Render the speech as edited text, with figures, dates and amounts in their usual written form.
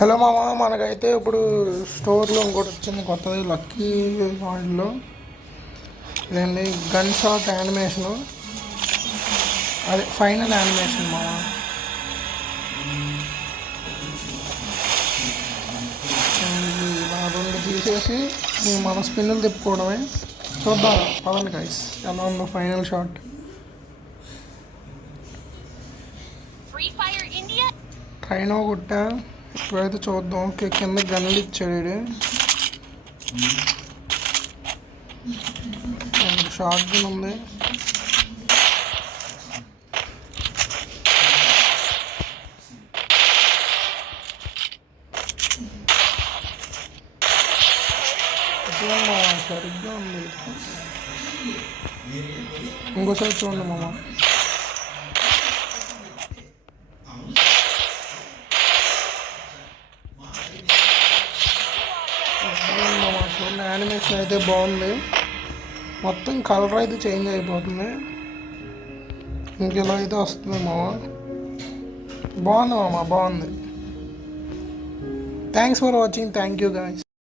హలో మామ, మనకైతే ఇప్పుడు స్టోర్లో ఇంకోటి వచ్చింది కొత్తది లక్కీ వాటిలో ఇదండి గన్ షాట్ యానిమేషను. అదే ఫైనల్ యానిమేషన్ మామ. రెండు తీసేసి మన స్పిన్నులు తిప్పుకోవడమే. చూద్దాం పదండి గైస్, ఎలా ఉందో ఫైనల్ షాట్. ట్రైన్ కొట్టా, ఇప్పుడైతే చూద్దాం. ఓకే, కింద గన్నులు ఇచ్చాడు. షార్ట్ గన్ ఉంది. సరిగ్గా ఉంది. ఇంకోసారి చూడండి మామ. చూడండి, యానిమేషన్ అయితే బాగుంది. మొత్తం కలర్ అయితే చేంజ్ అయిపోతుంది. ఇంకెలా అయితే వస్తుంది మామ. బాగుంది మామ, బాగుంది. Thanks for watching. Thank you guys.